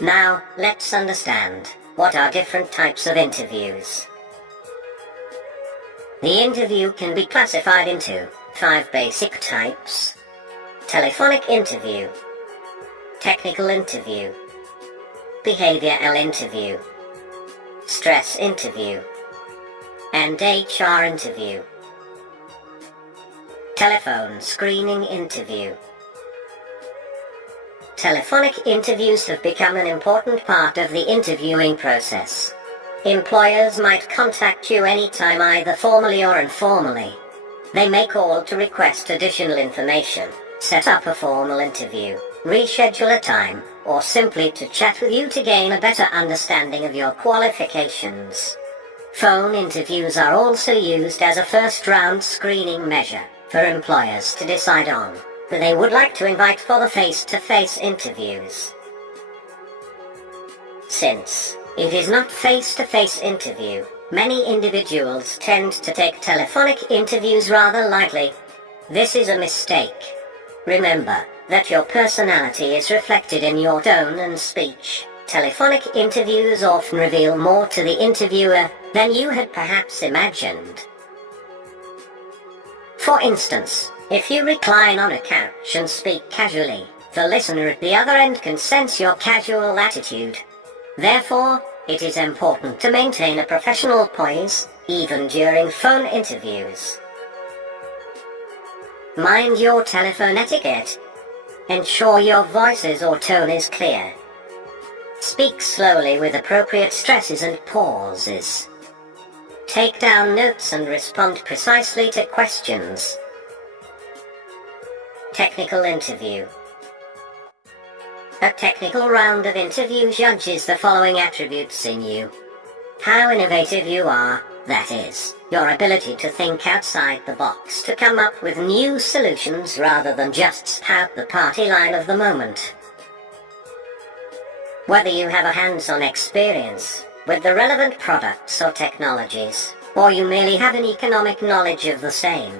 Now, let's understand what are different types of interviews. The interview can be classified into 5 basic types: telephonic interview, technical interview, behavioral interview, stress interview, and HR interview. Telephone screening interview. Telephonic interviews have become an important part of the interviewing process. Employers might contact you anytime, either formally or informally. They may call to request additional information, set up a formal interview, reschedule a time, or simply to chat with you to gain a better understanding of your qualifications. Phone interviews are also used as a first-round screening measure for employers to decide on who they would like to invite for the face-to-face interviews. Since it is not face-to-face interview, many individuals tend to take telephonic interviews rather lightly. This is a mistake. Remember that your personality is reflected in your tone and speech. Telephonic interviews often reveal more to the interviewer than you had perhaps imagined. For instance, if you recline on a couch and speak casually, the listener at the other end can sense your casual attitude. Therefore, it is important to maintain a professional poise, even during phone interviews. Mind your telephone etiquette. Ensure your voices or tone is clear. Speak slowly with appropriate stresses and pauses. Take down notes and respond precisely to questions. Technical interview. A technical round of interview judges the following attributes in you: how innovative you are, that is, your ability to think outside the box, to come up with new solutions rather than just spout the party line of the moment. Whether you have a hands-on experience with the relevant products or technologies, or you merely have an economic knowledge of the same.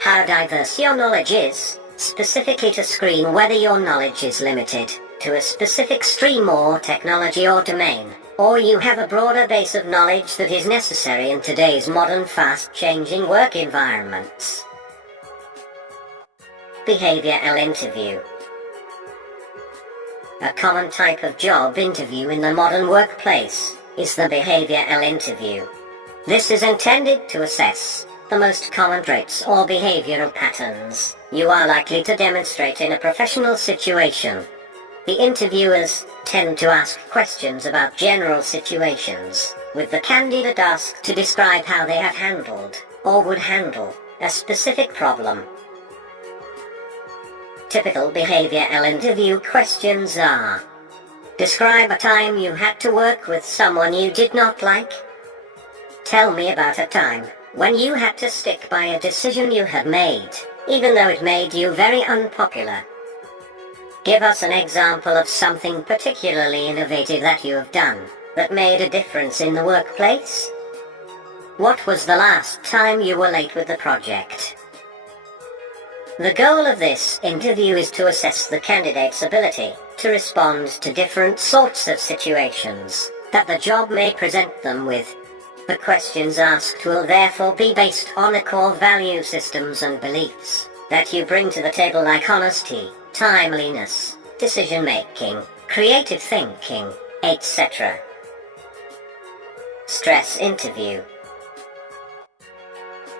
How diverse your knowledge is, specifically to screen whether your knowledge is limited to a specific stream or technology or domain, or you have a broader base of knowledge that is necessary in today's modern, fast-changing work environments. Behavioral interview. A common type of job interview in the modern workplace is the behavioral interview. This is intended to assess the most common traits or behavioral patterns you are likely to demonstrate in a professional situation. The interviewers tend to ask questions about general situations, with the candidate asked to describe how they have handled, or would handle, a specific problem. Typical behavioral interview questions are: describe a time you had to work with someone you did not like. Tell me about a time when you had to stick by a decision you had made, even though it made you very unpopular. Give us an example of something particularly innovative that you have done that made a difference in the workplace. What was the last time you were late with the project? The goal of this interview is to assess the candidate's ability to respond to different sorts of situations that the job may present them with. The questions asked will therefore be based on the core value systems and beliefs that you bring to the table, like honesty, timeliness, decision-making, creative thinking, etc. Stress interview.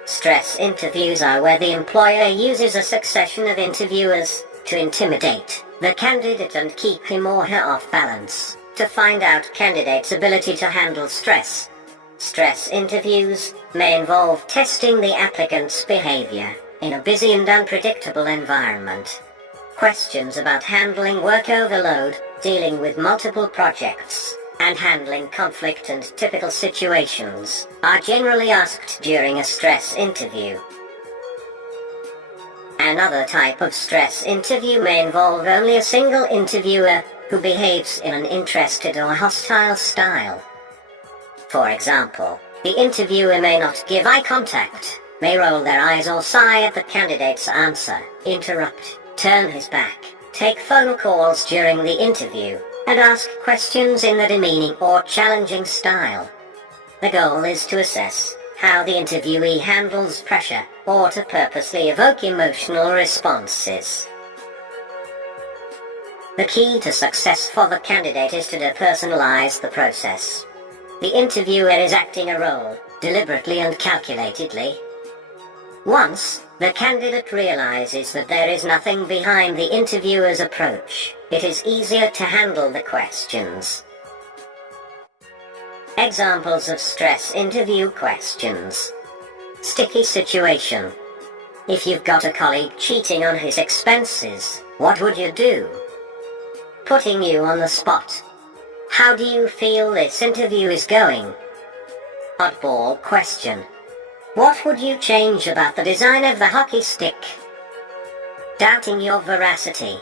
Stress interviews are where the employer uses a succession of interviewers to intimidate the candidate and keep him or her off balance, to find out candidate's ability to handle stress. Stress interviews may involve testing the applicant's behavior in a busy and unpredictable environment. Questions about handling work overload, dealing with multiple projects, and handling conflict and typical situations are generally asked during a stress interview. Another type of stress interview may involve only a single interviewer who behaves in an interested or hostile style. For example, the interviewer may not give eye contact, may roll their eyes or sigh at the candidate's answer, interrupt, turn his back Take phone calls during the interview, and ask questions in the demeaning or challenging style. The goal is to assess how the interviewee handles pressure, or to purposely evoke emotional responses. The key to success for the candidate is to depersonalize the process. The interviewer is acting a role, deliberately and calculatedly. Once the candidate realizes that there is nothing behind the interviewer's approach, it is easier to handle the questions. Examples of stress interview questions. Sticky situation. If you've got a colleague cheating on his expenses, what would you do? Putting you on the spot. How do you feel this interview is going? Oddball question. What would you change about the design of the hockey stick? Doubting your veracity.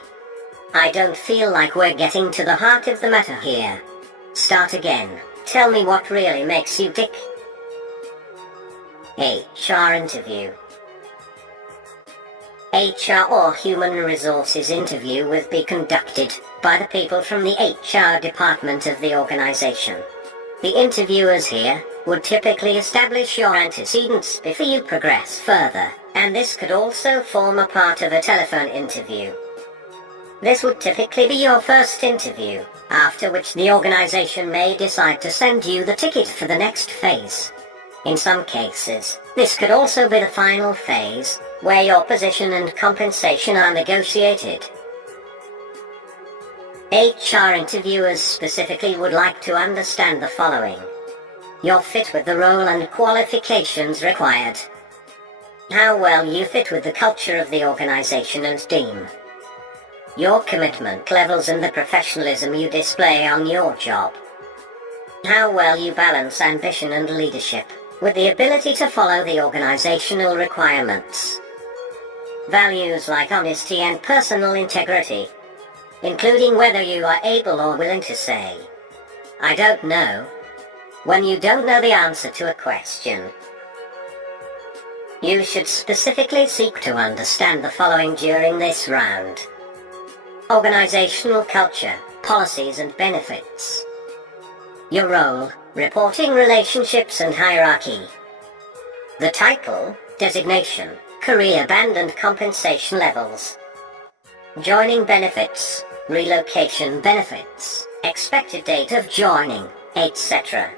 I don't feel like we're getting to the heart of the matter here. Start again. Tell me what really makes you tick. HR interview. HR or human resources interview will be conducted by the people from the HR department of the organization. The interviewers here would typically establish your antecedents before you progress further, and this could also form a part of a telephone interview. This would typically be your first interview, after which the organization may decide to send you the ticket for the next phase. In some cases, this could also be the final phase, where your position and compensation are negotiated. HR interviewers specifically would like to understand the following: your fit with the role and qualifications required, how well you fit with the culture of the organization and team, your commitment levels and the professionalism you display on your job, how well you balance ambition and leadership with the ability to follow the organizational requirements, values like honesty and personal integrity, including whether you are able or willing to say, "I don't know," when you don't know the answer to a question. You should specifically seek to understand the following during this round: organizational culture, policies and benefits, your role, reporting relationships and hierarchy, the title, designation, career band and compensation levels, joining benefits, relocation benefits, expected date of joining, etc.